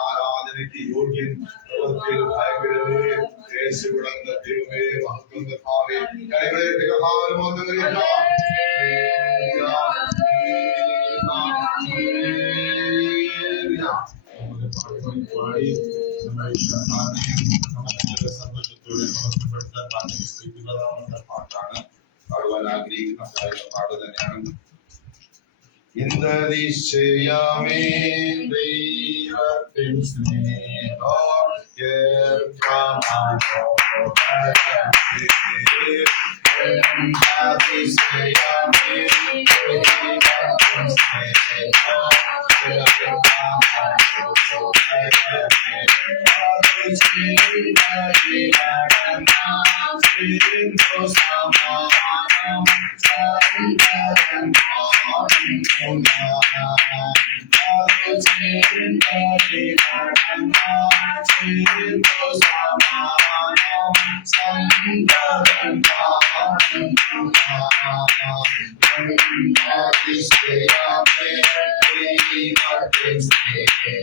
ആരാധനയ്ക്ക് യോഗ്യൻ ഭയങ്കരമേ യേശുവിടങ്ങ് ദൈവമേ മഹത്വം ഭാവി കരങ്ങളെ പാടി സന്തോഷത്തോടെ പാട്ടാണ് പാടുവാൻ ആഗ്രഹിക്കുന്ന പാട്ട് തന്നെയാണ്. ഇന്ദ്രദിശയാമേ ദൈവത്തിൻ സ്നേഹം ഇന്ദ്രദിശയാമേ ദൈവത്തിൻ സ്നേഹം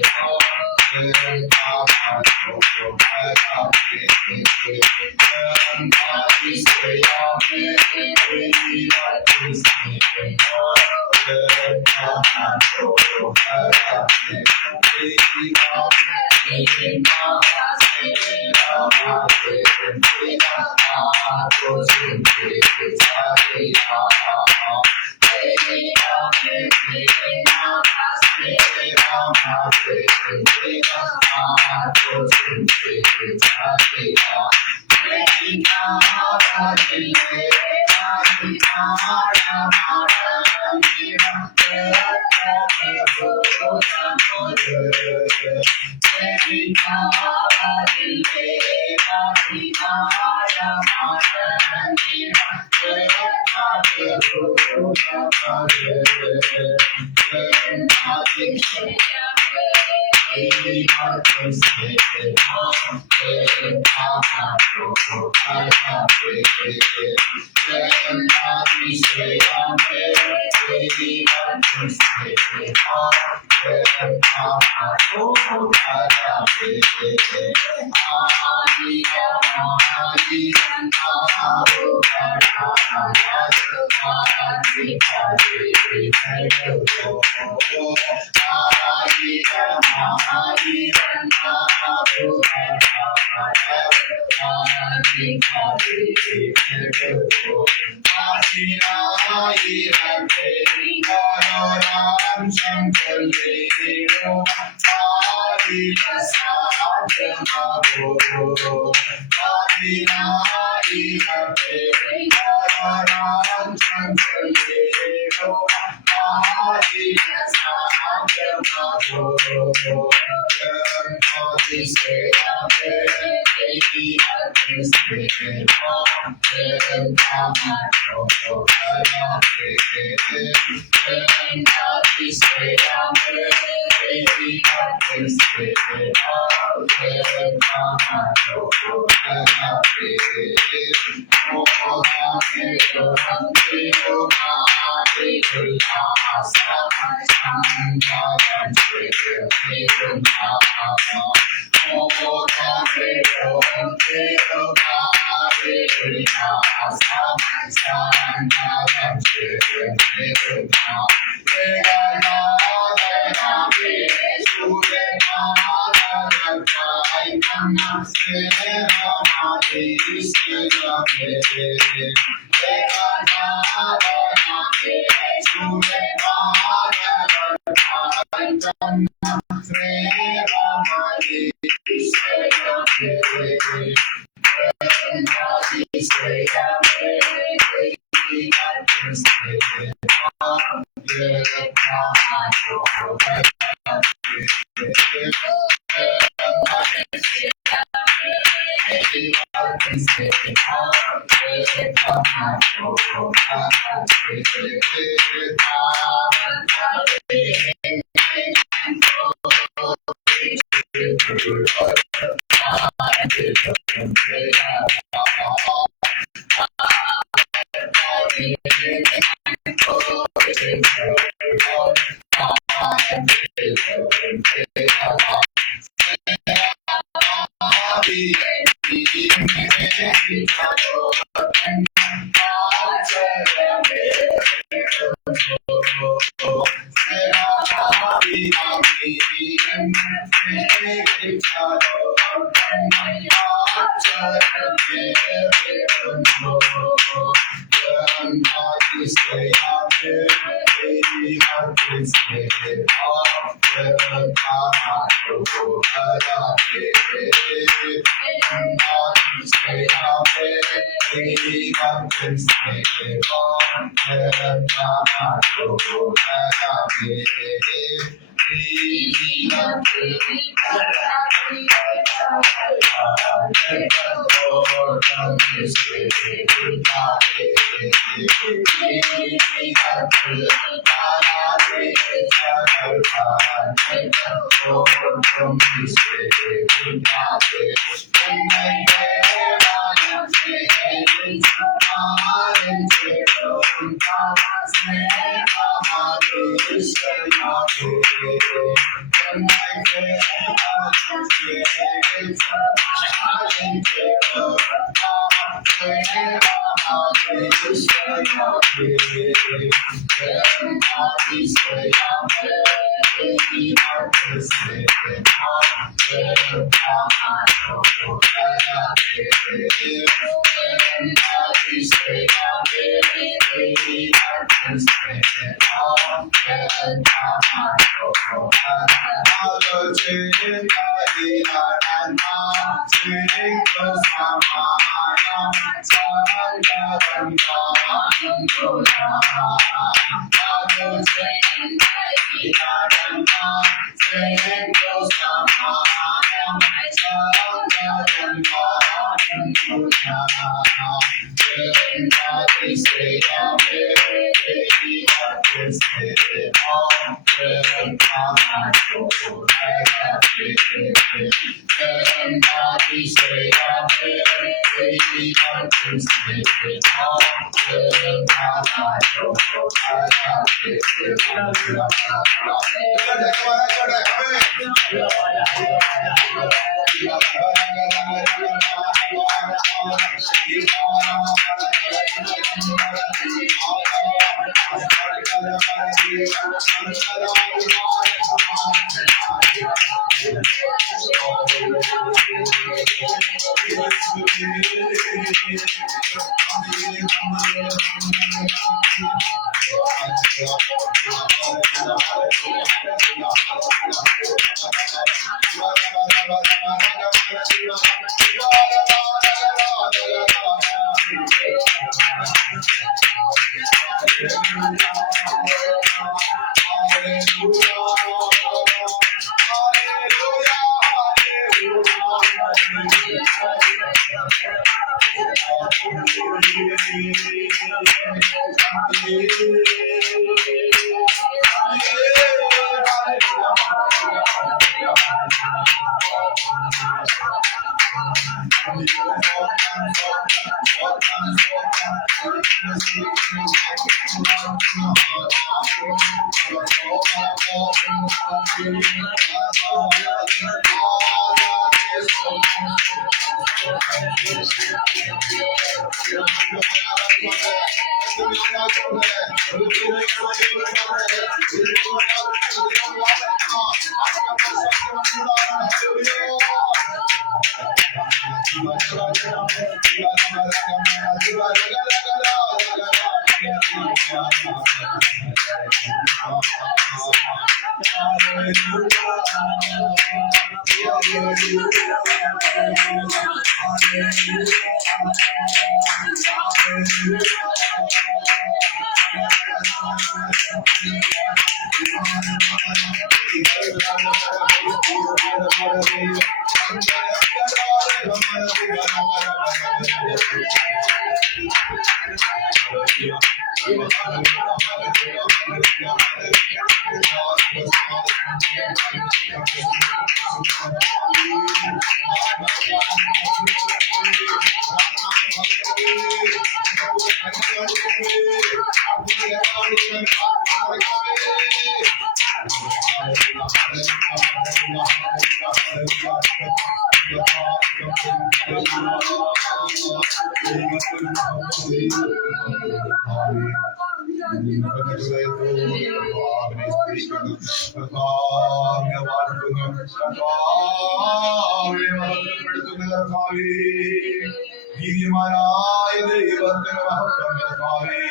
നീതിമാനായ ദൈവത്തിന് മഹത്വം കർത്താവേ,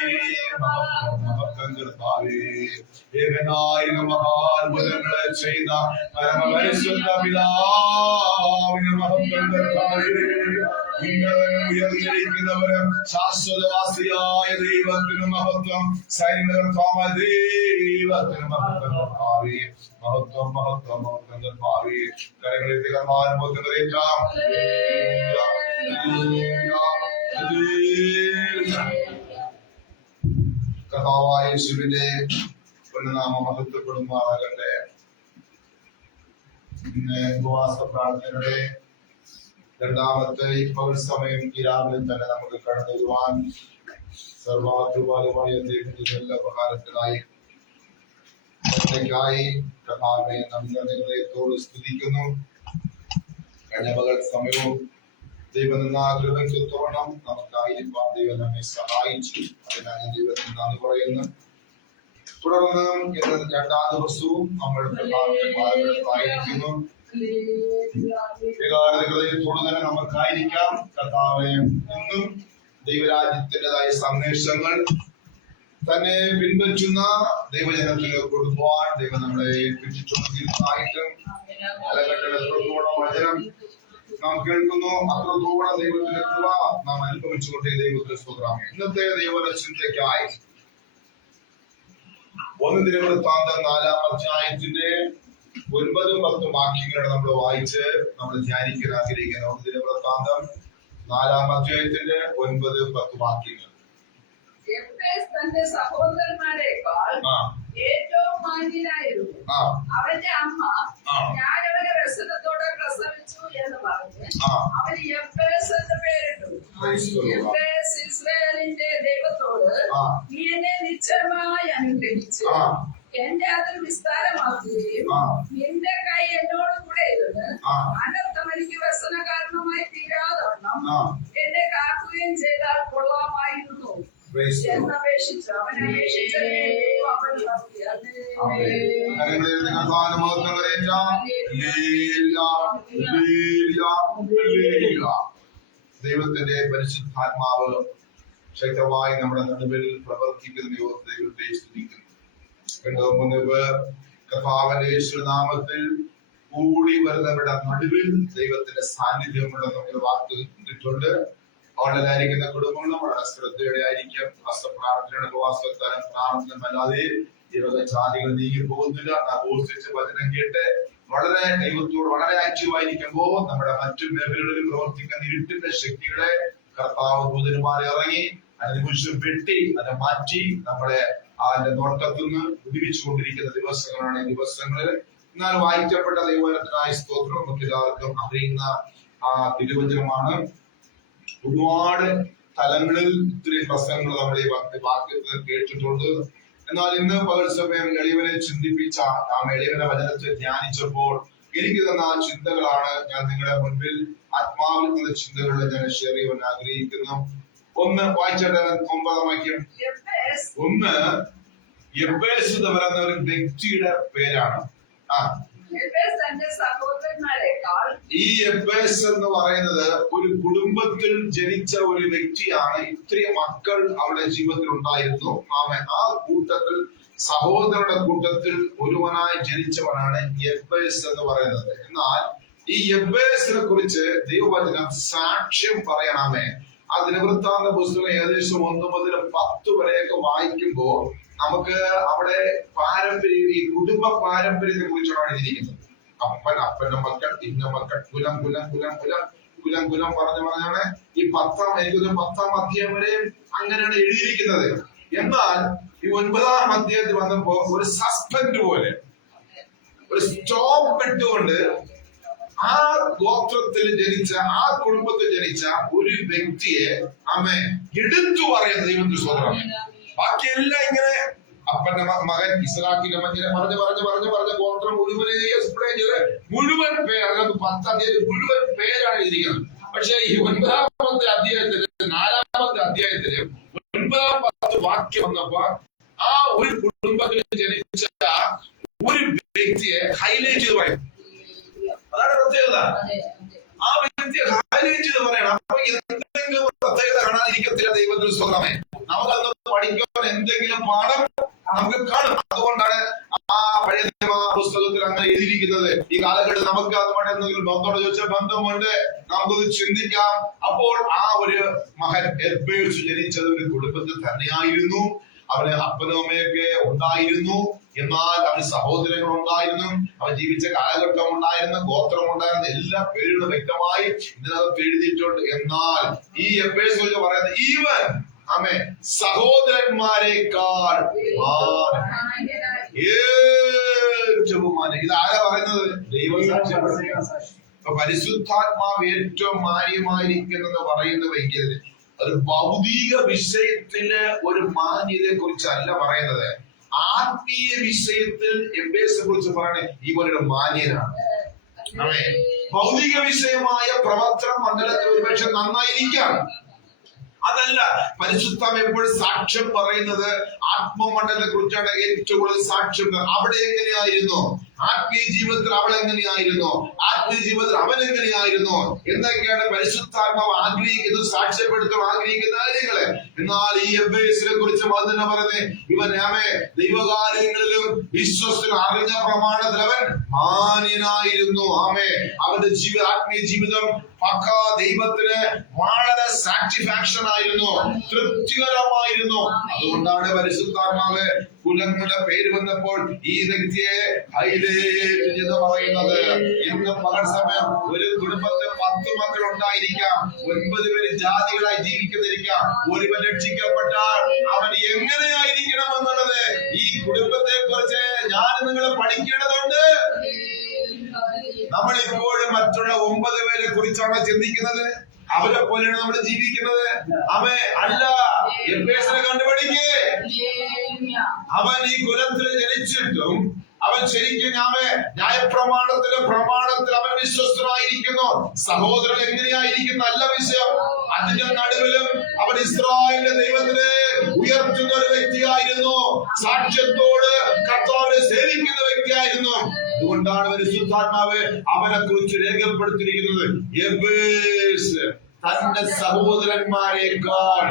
മഹത്വം കർത്താവേ. ഏകനായിരം മഹാത്ഭുതങ്ങളെ ചെയ്ത പരമപരിശുദ്ധ പിതാവിന് മഹത്വം കർത്താവേ. ഉയർന്നിരിക്കുന്നവരും ശാശ്വതവാസിയായ ദൈവത്തിന് മഹത്വം, സൈന്യകർത്താവായ ദൈവത്തിന് മഹത്വം കർത്താവേ. മഹത്വം മഹത്വം മഹത്വം കർത്താവേ. കരങ്ങളിൽ തികമാനം നിറയേറ്റാം. കർത്താവായ യേശുവിന്റെ നാമം മഹത്വപ്പെടുമാറാകട്ടെ. ഇന്ന് ഉപവാസ പ്രാർത്ഥനയുടെ രണ്ടാമത്തെ ഇപ്പോൾ സമയം ഈ രാവിലെ തന്നെ നമുക്ക് കടന്നു വരുവാൻ സർവാധികാരമായ ദൈവത്തിന്റെ എല്ലാ ഉപകാരത്തിനായി കർത്താവെ നന്ദികളോട് സ്തുതിക്കുന്നു. കഴിഞ്ഞ പകൽ സമയവും ദൈവം കൃപയ്ക്കൊത്തോണം നമുക്കായിരിക്കാൻ ദൈവം നമ്മെ സഹായിച്ചു. അതിനാണ് ദൈവത്തിന് നന്ദി പറയുന്നു. തുടർന്ന് ഇന്ന് രണ്ടാം ദിവസവും നമ്മൾ ആയിരിക്കുന്നു. വികാരതകളിൽ തന്നെ നമുക്കായിരിക്കാം. കർത്താവെ ഇന്നും ദൈവരാജ്യത്തിൻ്റെതായ സന്ദേശങ്ങൾ തന്നെ പിൻപറ്റുന്ന ദൈവജനത്തിന് കൊടുക്കുവാൻ ദൈവം നമ്മളെ ഏൽപ്പിച്ചിട്ടുള്ളതായിട്ടും കാലഘട്ടത്തോളം വചനം നാം കേൾക്കുന്നു. അത്രത്തോളം ദൈവത്തിന്റെ കൃപ നാം അനുഭവിച്ചുകൊണ്ടേ ദൈവത്തിന്റെ സ്തോത്രം. ഇന്നത്തെ ദൈവചിന്തയ്ക്കായി 1 ദിനവൃത്താന്തം 4-ാം അധ്യായത്തിന്റെ 9-10 വാക്യങ്ങളാണ് നമ്മൾ വായിച്ച് നമ്മൾ ധ്യാനിക്കാൻ ആഗ്രഹിക്കുന്നത്. 1 ദിനവൃത്താന്തം 4-ാം അധ്യായത്തിന്റെ 9-10 വാക്യങ്ങൾ. തന്റെ സഹോദരന്മാരെക്കാൾ ഏറ്റവും മാന്യനായിരുന്നു. അവന്റെ അമ്മ ഞാൻ അവനെ വ്യസനത്തോടെ പ്രസവിച്ചു എന്ന് പറഞ്ഞ് അവന് യബ്ബേസ് എന്ന് പേരിട്ടു. യബ്ബേസ് ഇസ്രായേലിന്റെ ദൈവത്തോട് നീ എന്നെ നിശ്ചയമായി അനുഗ്രഹിച്ചു എന്റെ അതിൽ വിസ്താരമാക്കുകയും നിന്റെ കൈ എന്നോട് കൂടെ ഇരുന്ന് അനർത്ഥം എനിക്ക് വ്യസന കാരണമായി തീരാതവണ്ണം എന്നെ കാക്കുകയും ചെയ്താൽ കൊള്ളാമായിരുന്നു. ദൈവത്തിന്റെ പരിശുദ്ധാത്മാവ് ശക്തമായി നമ്മുടെ നടുവിൽ പ്രവർത്തിക്കുന്ന ദൈവത്തെ സ്തുതിക്കുന്നു. കർത്താവിന്റെ യേശുനാമത്തിൽ കൂടി വരുന്നവരുടെ നടുവിൽ ദൈവത്തിന്റെ സാന്നിധ്യമുള്ള നമ്മൾ വാക്ക് കിട്ടിയിട്ടുണ്ട്. ഓൺലൈനായിരിക്കുന്ന കുടുംബങ്ങളും വളരെ ശ്രദ്ധയോടെ ആയിരിക്കും. പ്രാർത്ഥനയുടെ ഉപവാസത്താനും പ്രാർത്ഥനയല്ലാതെ ജാതികൾ നീങ്ങി പോകുന്നില്ല. ആഘോഷിച്ച് വചനം കേട്ട് വളരെ ദൈവത്തോട് വളരെ ആക്റ്റീവായിരിക്കുമ്പോൾ നമ്മുടെ മറ്റു മേഖലകളിൽ പ്രവർത്തിക്കുന്ന ഇരുട്ടിന്റെ ശക്തികളെ കർത്താവ് ദൂതന്മാരെ ഇറങ്ങി അതിനെക്കുറിച്ച് വെട്ടി അതിനെ മാറ്റി നമ്മളെ അതിന്റെ നോട്ടത്തിൽ നിന്ന് ഉദിപ്പിച്ചുകൊണ്ടിരിക്കുന്ന ദിവസങ്ങളാണ് ഈ ദിവസങ്ങളിൽ. എന്നാൽ വായിക്കപ്പെട്ട ദൈവത്തിനായ സ്തോത്രം നമുക്ക് എല്ലാവർക്കും അറിയുന്ന തിരുവചനമാണ്. ഒരുപാട് തലങ്ങളിൽ ഇത്രയും പ്രസംഗങ്ങൾ നമ്മൾ ഈ വാക്യത്തിൽ കേട്ടിട്ടുണ്ട്. എന്നാൽ ഇന്ന് പകൽ സമയം എളിയവനെ ചിന്തിപ്പിച്ച എളിയവനെ വചനത്തെ ധ്യാനിച്ചപ്പോൾ എനിക്ക് തന്ന ചിന്തകളാണ് ഞാൻ നിങ്ങളുടെ മുൻപിൽ ആത്മാവിൽ നിന്ന ചിന്തകളിൽ ഞാൻ ഷെയർ ചെയ്യാൻ ആഗ്രഹിക്കുന്നു. ഒന്ന് വായിച്ചേട്ട 9-ാം വാക്യം. ഒന്ന് യബ്ബേസ് എന്ന് പറയുന്ന ഒരു വ്യക്തിയുടെ പേരാണ്. ഈ യബ്ബേസ് എന്ന് പറയുന്നത് ഒരു കുടുംബത്തിൽ ജനിച്ച ഒരു വ്യക്തിയാണ്. ഇത്രയും മക്കൾ അവരുടെ ജീവിതത്തിൽ ഉണ്ടായിരുന്നു. ആ കൂട്ടത്തിൽ സഹോദരരുടെ കൂട്ടത്തിൽ ഒരുവനായി ജനിച്ചവനാണ് യബ്ബേസ് എന്ന് പറയുന്നത്. എന്നാൽ ഈ യബ്ബേസിനെ കുറിച്ച് ദൈവവചനം സാക്ഷ്യം പറയണമേ. ആ ദിനവൃത്താന്ത പുസ്തകം ഏകദേശം 1 മുതൽ 10 വരെയൊക്കെ വായിക്കുമ്പോൾ നമുക്ക് അവിടെ പാരമ്പര്യം, ഈ കുടുംബ പാരമ്പര്യത്തെ കുറിച്ചാണ് എഴുതിയിരിക്കുന്നത്. അപ്പന്റെ മക്കൾ, ഇന്ന മക്കൾ, കുലം കുലം കുലം കുലം കുലം കുലം പറഞ്ഞാണ് ഈ 10-ാം അധ്യായം വരെ അങ്ങനെയാണ് എഴുതിയിരിക്കുന്നത്. എന്നാൽ ഈ 9-ാം അധ്യായത്തിൽ വന്നപ്പോ ഒരു സസ്പെൻഡ് പോലെ ഒരു സ്റ്റോപ്പ് ഇട്ടുകൊണ്ട് ആ ഗോത്രത്തിൽ ജനിച്ച, ആ കുടുംബത്തിൽ ജനിച്ച ഒരു വ്യക്തിയെ അമ്മ എടുത്തു പറയുന്നത് ദൈവത്തിന്റെ സ്വന്തം. ബാക്കിയെല്ലാം ഇങ്ങനെ അപ്പന്റെ മകൻ ഇസ്ഹാക്കിന്റെ മകനെ പറഞ്ഞ് ഗോത്രം മുഴുവൻ പേര്, അതിനകത്ത് 10 അധ്യായത്തിൽ മുഴുവൻ പേരാണ് എഴുതിയിരിക്കുന്നത്. പക്ഷെ ഈ 9-ാമത്തെ അധ്യായത്തില് 4-ാമത്തെ അധ്യായത്തില് 9-10 വാക്യം വന്നപ്പോ ആ ഒരു കുടുംബത്തിൽ ജനിച്ച ഒരു വ്യക്തിയെ ഹൈലൈറ്റ് ചെയ്ത് പറയും. അതാണ് പ്രത്യേകത. ആ വ്യക്തിയെ ഹൈലൈറ്റ് ചെയ്ത് പറയണം. അപ്പൊ എന്തെങ്കിലും പ്രത്യേകത കാണാതിരിക്കത്തില്ല ദൈവത്തിന് സ്വന്തമേ. നമുക്കത് പഠിക്കാൻ എന്തെങ്കിലും പാഠം നമുക്ക് കാണും. അതുകൊണ്ടാണ് ആ പഴയ നിയമ പുസ്തകത്തിൽ അങ്ങനെ എഴുതിയിരിക്കുന്നത്. ഈ കാലഘട്ടത്തിൽ നമുക്ക് അതുകൊണ്ട് എന്തെങ്കിലും ബന്ധത്തോടെ ചോദിച്ചാൽ ബന്ധമുണ്ട്, നമുക്കത് ചിന്തിക്കാം. അപ്പോൾ ആ ഒരു മകൻ യബ്ബേസ് ജനിച്ചത് ഒരു കുടുംബത്തിൽ തന്നെയായിരുന്നു. അവന് അപ്പനും അമ്മയൊക്കെ ഉണ്ടായിരുന്നു. എന്നാൽ അവന് സഹോദരങ്ങൾ ഉണ്ടായിരുന്നു. അവൻ ജീവിച്ച കാലഘട്ടം ഉണ്ടായിരുന്നു, ഗോത്രം ഉണ്ടായിരുന്നു. എല്ലാ പേരുകളും വ്യക്തമായി ഇതിനകത്ത് എഴുതിയിട്ടുണ്ട്. എന്നാൽ ഈ യബ്ബേസ് പറയുന്നത് ഈവൻ അമ്മേ സഹോദരന്മാരെക്കാൾ ഏറ്റവും മാന്യം. ഇതാരാ പറയുന്നത്? ദൈവസാക്ഷ്യം. പരിശുദ്ധാത്മാവ് ഏറ്റവും മാന്യമായിരിക്കുന്നെന്ന് പറയുന്നുവെങ്കിൽ ഒരു ഭൗതിക വിഷയത്തില് ഒരു മാന്യതയെ കുറിച്ചല്ല പറയുന്നത്. ആത്മീയ വിഷയത്തിൽ യബ്ബേസിനെ കുറിച്ച് പറയണേ ഇവരുടെ മാന്യനാണ്. ഭൗതിക വിഷയമായ പ്രവർത്തന മണ്ഡലത്തിൽ ഒരുപക്ഷെ നന്നായിരിക്കാം, അതല്ല. പരിശുദ്ധം എപ്പോഴും സാക്ഷ്യം പറയുന്നത് ആത്മമണ്ഡലത്തെ കുറിച്ചാണ് ഏറ്റവും കൂടുതൽ സാക്ഷ്യം. അവിടെ എങ്ങനെയായിരുന്നു? ആത്മീയ ജീവിതത്തിൽ അവൾ എങ്ങനെയായിരുന്നു, ആത്മീയ ജീവിതത്തിൽ അവൻ എങ്ങനെയായിരുന്നു എന്നൊക്കെയാണ് പരിശുദ്ധാത്മാവ് ആഗ്രഹിക്കുന്നത്, സാക്ഷ്യപ്പെടുത്താൻ ആഗ്രഹിക്കുന്ന കാര്യങ്ങള്. എന്നാൽ ഈ എബ്ബേസിനെ കുറിച്ച് വചനം പറഞ്ഞ് ഇവൻ ദൈവകാര്യങ്ങളിലും വിശ്വസ്തനും അറിഞ്ഞ പ്രമാണത്തിൽ അവൻ മാന്യനായിരുന്നു. അവന്റെ ആത്മീയ ജീവിതം പക്ക ദൈവത്തിന് വളരെ സാറ്റിസ്ഫാക്ഷൻ ആയിരുന്നു, തൃപ്തികരമായിരുന്നു. അതുകൊണ്ടാണ് പരിശുദ്ധാത്മാവ് കുലങ്ങളുടെ പേര് വന്നപ്പോൾ ഈ വ്യക്തിയെ ഹൈലൈറ്റ് ചെയ്ത് പറയുന്നത്. ഇന്ന് പകൽ സമയം ഒരു കുടുംബത്തിൽ 10 മക്കൾ ഉണ്ടായിരിക്കാം, 9 പേര് ജാതികളായി ജീവിക്കുന്നിരിക്കാം. ഒരുവൻ രക്ഷിക്കപ്പെട്ടാൽ അവൻ എങ്ങനെയായിരിക്കണം എന്നുള്ളത് ഈ കുടുംബത്തെ കുറിച്ച് ഞാൻ നിങ്ങൾ പഠിക്കേണ്ടതുണ്ട്. നമ്മൾ ഇപ്പോഴും മറ്റുള്ള 9 പേരെ കുറിച്ചാണ് ചിന്തിക്കുന്നത്, അവരെ പോലെയാണ് നമ്മൾ ജീവിക്കുന്നത്. അല്ല, എബ്ബേസിനെ കണ്ടുപിടിക്കേ. അവൻ ഈ കുലത്തിൽ ജനിച്ചിട്ടും അവൻ ശരിക്കും ന്യായപ്രമാണത്തിൽ അവൻ വിശ്വസ്തനായിരിക്കുന്നു. സഹോദരൻ എങ്ങനെയായിരിക്കുന്ന അല്ല വിഷയം. അതിന്റെ നടുവിലും അവൻ ഇസ്രായേലിന്റെ ദൈവത്തിനെ ഉയർത്തുന്ന ഒരു വ്യക്തിയായിരുന്നു, സാക്ഷ്യത്തോട് കർത്താവിനെ സേവിക്കുന്ന വ്യക്തിയായിരുന്നു. അതുകൊണ്ടാണ് പരിശുദ്ധാത്മാവ് അവനെ കുറിച്ച് രേഖപ്പെടുത്തിയിരിക്കുന്നത്. എബ്ബേസ് തന്റെ സഹോദരന്മാരെക്കാൾ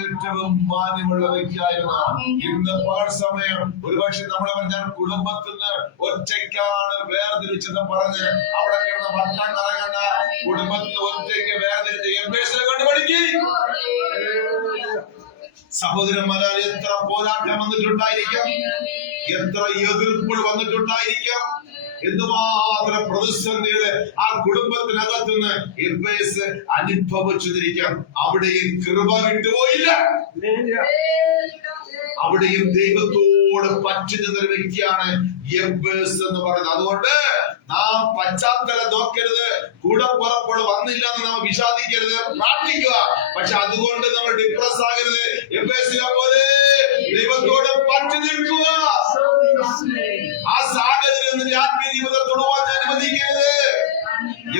ഏറ്റവും മാന്യമുള്ള വ്യക്തിയായിരുന്നു. ഇന്ന് പകൽ സമയം ഒരുപക്ഷെ നമ്മളെ പറഞ്ഞാൽ കുടുംബത്തിൽ നിന്ന് ഒറ്റയ്ക്കാണ് വേർതിരിച്ചെന്ന് പറഞ്ഞ് അവിടെ കിടന്ന് വട്ടം കറങ്ങണ്ട. കുടുംബത്തിൽ ഒറ്റയ്ക്ക് വേർതിരിച്ച് എബ്ബേസിനെ കണ്ടുപിടിക്കും. സഹോദരന്മാരാൽ എത്ര പോരാട്ടം വന്നിട്ടുണ്ടായിരിക്കാം, എത്ര എതിർപ്പുകൾ വന്നിട്ടുണ്ടായിരിക്കാം, എന്തുമാത്രം പ്രതിസന്ധികള് ആ കുടുംബത്തിനകത്ത് നിന്ന് എബ്ബേസ് അനുഭവിച്ചിരിക്കാം. അവിടെയും കൃപ വിട്ടുപോയില്ല, അവിടെയും ദൈവത്തോട് പറ്റുന്ന ഒരു വ്യക്തിയാണ് എബ്ബേസ് എന്ന് പറയുന്നത്. അതുകൊണ്ട് നാം പശ്ചാത്തലം നോക്കരുത്, കൂടപ്പുറപ്പോൾ വന്നില്ല എന്ന് നാം വിഷാദിക്കരുത്, പ്രാർത്ഥിക്കുക. പക്ഷെ അതുകൊണ്ട് നമ്മൾ ഡിപ്രസ് ആകരുത്. എബ്ബേസിനെ പോലെ ദൈവത്തോട് പറ്റി നിൽക്കുക. ആ സാഹചര്യം നിന്റെ ആത്മീയ ജീവിതം തൊടുവാൻ അനുവദിക്കരുത്.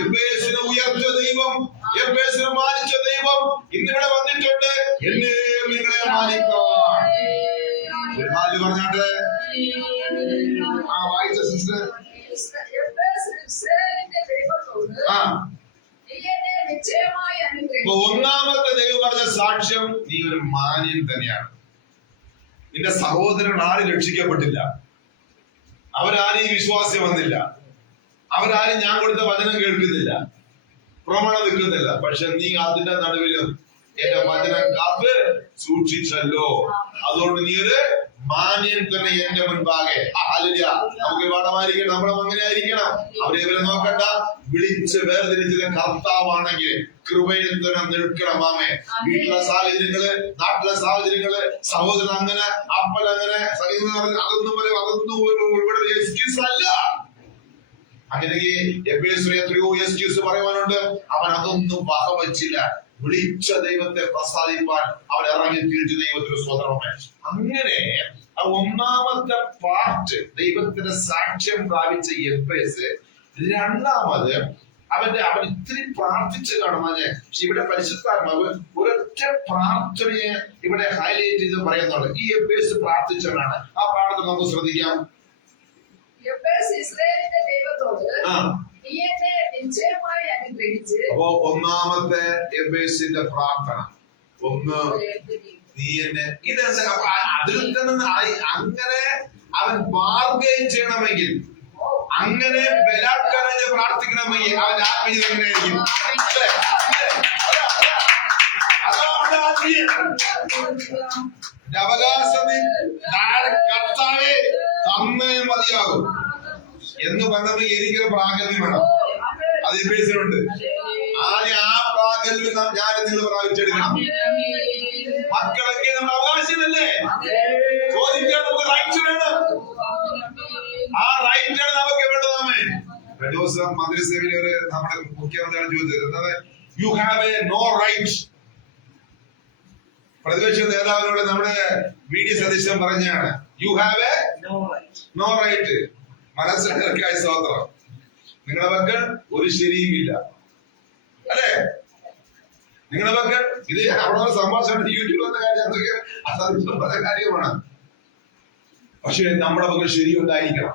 എബ്ബേസിനെ ഉയർത്തിയ ദൈവം, എബ്ബേസിനെ മാനിച്ച ദൈവം ഇന്നിവിടെ വന്നിട്ടുണ്ട്. എന്നെയും നിങ്ങളെ മാനിക്കാൻ പറഞ്ഞാട്ടെ. വായിച്ച സിസ്റ്റർ ഒന്നാമത്തെ ദൈവം പറഞ്ഞ സാക്ഷ്യം, നീ ഒരു മാന്യൻ തന്നെയാണ്. നിന്റെ സഹോദരൻ ആരും രക്ഷിക്കപ്പെട്ടില്ല, അവരാരും ഈ വിശ്വാസം വന്നില്ല, അവരാരും ഞാൻ കൊടുത്ത വചനം കേൾക്കുന്നില്ല, പ്രമാണം നിൽക്കുന്നില്ല. പക്ഷെ നീ അതിന്റെ നടുവിലും എന്റെ വചനം കാത്ത് സൂക്ഷിച്ചല്ലോ. അതുകൊണ്ട് നീ ഒരു മാന്യൻ തന്നെ എന്റെ മുൻപാകെ. നമുക്ക് പാഠമായിരിക്കണം, നമ്മളും അങ്ങനെ ആയിരിക്കണം. അവരെ നോക്കണ്ട, വിളിച്ച് വേർതിരിച്ചത് കർത്താവാണെങ്കിൽ കൃപയിൽ തന്നെ നിൽക്കണം. വീട്ടിലെ സാഹചര്യങ്ങള്, നാട്ടിലെ സാഹചര്യങ്ങള്, സഹോദരൻ അങ്ങനെ, അപ്പൻ അങ്ങനെ, അതൊന്നും ഇവിടെ എക്സ്ക്യൂസ് അല്ല. അങ്ങനെ എത്രയോ എക്സ്ക്യൂസ് പറയുവാനുണ്ട്. അവൻ അതൊന്നും വകവച്ചില്ല. വിളിച്ച ദൈവത്തെ പ്രസാദിപ്പാൻ അവൻ ഇറങ്ങി തിരിച്ചു. ദൈവത്തിന് സ്വതന്ത്രമേ. അങ്ങനെ ഒന്നാമത്തെ പാർട്ട് ദൈവത്തിന്റെ സാക്ഷ്യം പ്രാപിച്ച എബ്ബേസ്. രണ്ടാമത് അവൻ ഇത്തിരി പ്രാർത്ഥിച്ചു കാണുന്നതിന്. പക്ഷെ ഇവിടെ പരിശുദ്ധാത്മാവ് ഒരൊറ്റ പ്രാർത്ഥനയെ ഇവിടെ ഹൈലൈറ്റ് ചെയ്ത് പറയുന്നുണ്ട്. ഈ എബ്ബേസ് പ്രാർത്ഥിച്ചവനാണ്. ആ പ്രാർത്ഥന നമുക്ക് ശ്രദ്ധിക്കാം. അപ്പോ ഒന്നാമത്തെ എബ്ബേസിന്റെ പ്രാർത്ഥന ഒന്ന്, നീ എന്നെ ഇതെന്താ അതിൽ തന്നെ അങ്ങനെ അവൻ ബാർഗെയിൻ ചെയ്യണമെങ്കിൽ, അങ്ങനെ ബലാത്കാരം പ്രാർത്ഥിക്കണമെങ്കിൽ അവൻ ആത്മീയത എങ്ങനെയായിരിക്കും? അവകാശം കർത്താവെ തന്നേ മതിയാകും എന്ന് പറഞ്ഞത് എനിക്കൊരു പ്രാഗൽഭ്യം വേണം. അത് എബ്ബേസിനുണ്ട്. ആദ്യം ആ പ്രാഗൽഭ്യം ഞാൻ നിങ്ങൾ പ്രാപിച്ചെടുക്കണം. മക്കളൊക്കെ നമ്മുടെ അവകാശമല്ലേ? ചോദിക്കാൻ നമുക്ക് റൈറ്റ് വേണം. ആ റൈറ്റാണ് നമുക്ക് വേണ്ടത്. കഴിഞ്ഞ ദിവസം മന്ത്രിസഭയിൽ നമ്മുടെ മുഖ്യമന്ത്രിയാണ് ചോദിച്ചത്, എന്താണ് you have a no right. പ്രതിപക്ഷ നേതാവിനോട് നമ്മുടെ വി.ഡി. സതീശൻ പറഞ്ഞാണ്, you have a no right. മനസ്സിലാക്കിയ സ്തോത്രം. നിങ്ങളുടെ മക്കൾ ഒരു ശരിയുമില്ല, അല്ലേ? നിങ്ങളുടെ മക്കൾ ഇത് അവിടെ സംഭാഷണം യൂട്യൂബ് വന്ന കാര്യം, അതൊക്കെ അസംബന്ധ കാര്യമാണ്. പക്ഷെ നമ്മുടെ പക്കൽ ശരി ഉണ്ടായിരിക്കണം.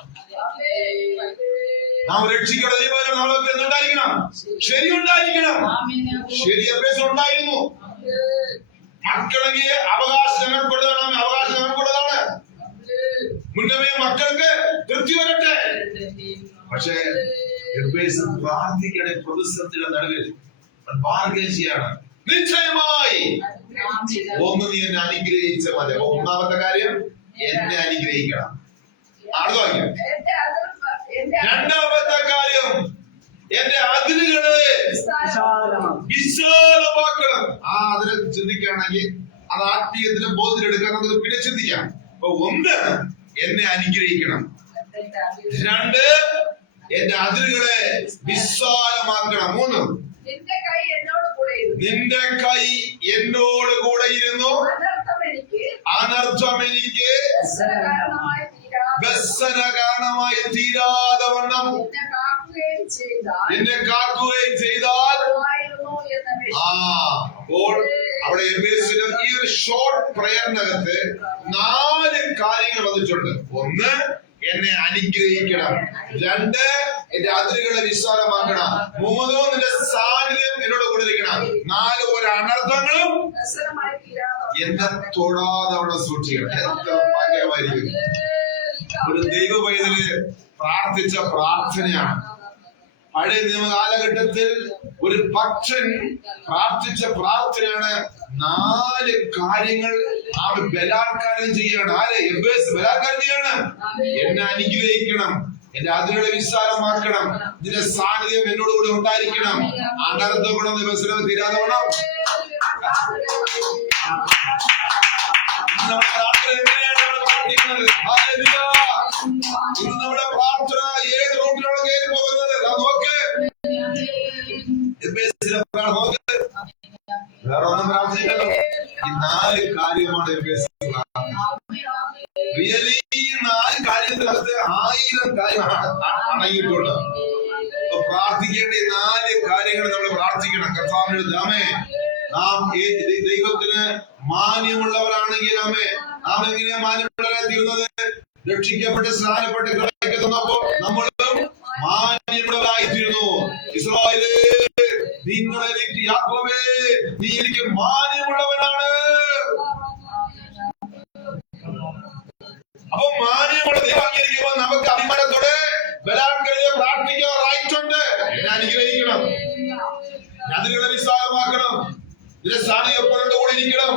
നാം രക്ഷിക്കേണ്ട ദൈവം നമ്മളൊക്കെ എന്തുണ്ടായിരിക്കണം? ശരി ഉണ്ടായിരിക്കണം. ശരി എഫേസിൽ ഉണ്ടായിരുന്നു. മക്കളെങ്കിൽ അവകാശം ഞങ്ങൾക്കുള്ളതാണ്, അവകാശം ഞങ്ങൾക്കുള്ളതാണ്. മുന്നമേ മക്കൾക്ക് തൃപ്തി വരട്ടെ. പക്ഷേ എഫേസിൽ പ്രാർത്ഥിക്കണേ പ്രതിസന്ധിയുടെ നടുവിൽ ബാർഗൈൻ ചെയ്യാണ്. നിശ്ചയമായി ഒന്ന് നീ എന്നെ അനുഗ്രഹിച്ച മതി. അപ്പൊ ഒന്നാമത്തെ കാര്യം എന്നെ അനുഗ്രഹിക്കണം. അടുത്ത വാക്യം. രണ്ടാമത്തെ കാര്യം എന്റെ അതിരുകളെ വിശാലമാക്കണം. ആ അതിനെ ചിന്തിക്കുകയാണെങ്കിൽ അത് ആത്മീയത്തിന് ബോധ്യമെടുക്കാൻ നമുക്ക് പിന്നെ ചിന്തിക്കാം. അപ്പൊ ഒന്ന് എന്നെ അനുഗ്രഹിക്കണം, രണ്ട് എന്റെ അതിരുകളെ വിശാലമാക്കണം, മൂന്ന് നിന്റെ കൈ എന്നോട് കൂടെ ഇരുന്നു അനർത്ഥം എനിക്ക് വ്യസന കാരണമായി തീരാതെ വണ്ണം എന്നെ കാക്കുകയും ചെയ്താൽ. അപ്പോൾ അവിടെ എഫേസിന് ഈ ഒരു ഷോർട്ട് പ്രയറിനകത്ത് 4 കാര്യങ്ങൾ വന്നിട്ടുണ്ട്. ഒന്ന് എന്നെ അനുഗ്രഹിക്കണം, രണ്ട് എന്റെ അതിരുകളെ വിശാലമാക്കണം, മൂന്ന് നിന്റെ സാന്നിധ്യം എന്നോട് കൂടെ ഇരിക്കണം, 4 ഒരു അനർത്ഥങ്ങളും എന്നെ തൊടാതെ അവിടെ സൂക്ഷിക്കണം. എത്ര ഭയങ്കരമായിരിക്കും. ഒരു ദൈവ പൈതല് പ്രാർത്ഥിച്ച പ്രാർത്ഥനയാണ്. പഴയ നിയമ കാലഘട്ടത്തിൽ ഒരു ഭക്തൻ പ്രാർത്ഥിച്ച പ്രാർത്ഥനയാണ്. 4 കാര്യങ്ങൾ അവൻ ബലാത്കാരം ചെയ്യാണ്. ആരെ? എഫേസ് ബലാത്കാരം ചെയ്യാണ്. എന്നെ അനുഗ്രഹിക്കണം, എന്റെ അതിരുകളെ വിശാലമാക്കണം, നിന്റെ സാന്നിധ്യം എന്നോട് കൂടെ ഉണ്ടായിരിക്കണം, അനർത്ഥ ഗുണം വ്യസനം തീരാതെ വേണം. നമ്മുടെ പ്രാർത്ഥന എങ്ങനെയാണ് നമ്മൾ പ്രാർത്ഥിക്കുന്നത്? ഇന്ന് നമ്മുടെ പ്രാർത്ഥന ഏത് റൂട്ടിലാണ് കയറി പോകുന്നത്? നോക്ക്, വേറെ ഒന്നും പ്രാർത്ഥിക്കല്ലോ. ഈ 4 കാര്യമാണ് റിയലി. ഈ 4 കാര്യത്തിനകത്ത് 1000 കാര്യമാണ് അടങ്ങിയിട്ടുണ്ട്. അപ്പൊ പ്രാർത്ഥിക്കേണ്ട ഈ 4 കാര്യങ്ങൾ നമ്മൾ പ്രാർത്ഥിക്കണം. കർത്താവിനോട് നാം ദൈവത്തിന് മാന്യമുള്ളവരാണെങ്കിൽ നാം എങ്ങനെയാ മാന്യമുള്ളവരായി തീർന്നത്? രക്ഷിക്കപ്പെട്ട് സ്നാനപ്പെട്ട് കൃപയ്ക്ക് തന്നപ്പോൾ നമ്മളും മാന്യമുള്ളവരായി തീർന്നു. ഇസ്രായേലേ, നിങ്ങളെനിക്ക്, യാക്കോബേ, നീ എനിക്ക് മാന്യമുള്ളവനാണ്. അപ്പൊ മാന്യമുള്ള ദൈവം അംഗീകരിക്കുമ്പോൾ നമുക്ക് അഭിമാനത്തോടെ ബലാത്കരിയെ പ്രാർത്ഥിക്കാൻ റൈറ്റ് ഉണ്ട്. എന്നെ അനുഗ്രഹിക്കണം, അതിരുകളെ വിശാലമാക്കണം, ഇതിന്റെ സാന്നിധ്യം എപ്പോഴും കൂടെ ഇരിക്കണം,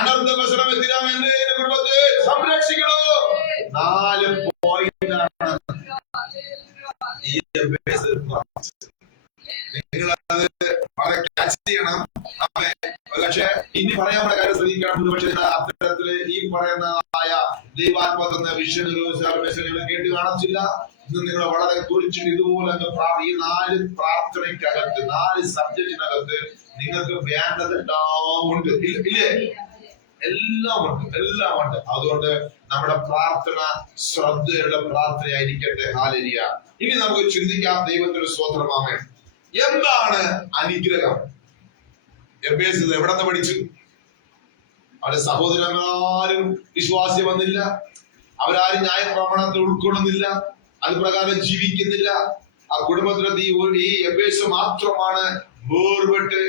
അനർത്ഥ വ്യസനം എത്തിരാമെന്ന് എന്റെ കുടുംബത്തെ സംരക്ഷിക്കണം. 4 പോയിന്റാണ് ഈ നിങ്ങളത് വളരെ ക്യാച്ച് ചെയ്യണം. പക്ഷെ ഇനി പറയാനുള്ള കാര്യം ശ്രദ്ധിക്കണം. പക്ഷെ അത്തരത്തില് ഈ പറയുന്നതായ ദൈവാത്മകന്ന വിഷനുകളും കേട്ട് കാണത്തില്ല. ഇന്ന് നിങ്ങൾ വളരെ കുറിച്ചിട്ട് ഇതുപോലെ ഈ 4 പ്രാർത്ഥനയ്ക്കകത്ത് 4 സബ്ജക്റ്റിനകത്ത് നിങ്ങൾക്ക് വേണ്ടതെല്ലാം ഉണ്ട്, ഇല്ലേ? എല്ലാം ഉണ്ട്. അതുകൊണ്ട് നമ്മുടെ പ്രാർത്ഥന ശ്രദ്ധയുള്ള പ്രാർത്ഥനയായിരിക്കട്ടെ. ഹല്ലേലൂയ. ഇനി നമുക്ക് ചിന്തിക്കാം. ദൈവത്തിന് സ്തോത്രമാമേ. എന്താണ് അനുഗ്രഹം? എഫേസിൽ എവിടെ നിന്ന് പഠിച്ചു? അവരുടെ സഹോദരന്മാരും വിശ്വാസി വന്നില്ല, അവരാരും ന്യായപ്രമാണത്തിൽ ഉൾക്കൊള്ളുന്നില്ല, അത് പ്രകാരം ജീവിക്കുന്നില്ല. ആ കുടുംബത്തിനകത്ത് ഈ എഫേസ് മാത്രമാണ് വേർപെട്ട്